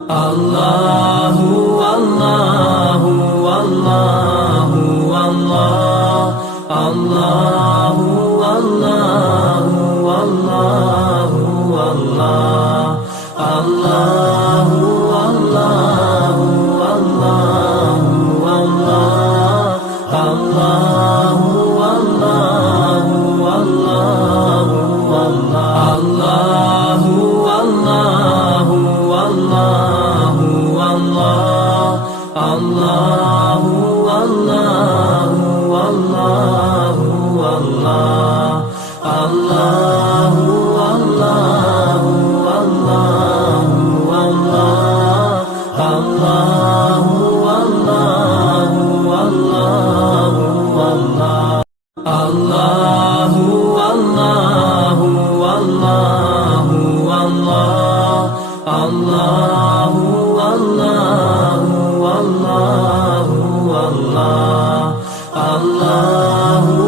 الله والله والله والله الله والله والله والله الله والله والله والله الله والله والله والله الله والله والله والله الله والله والله والله الله والله والله والله الله والله والله والله الله والله والله والله الله والله والله والله الله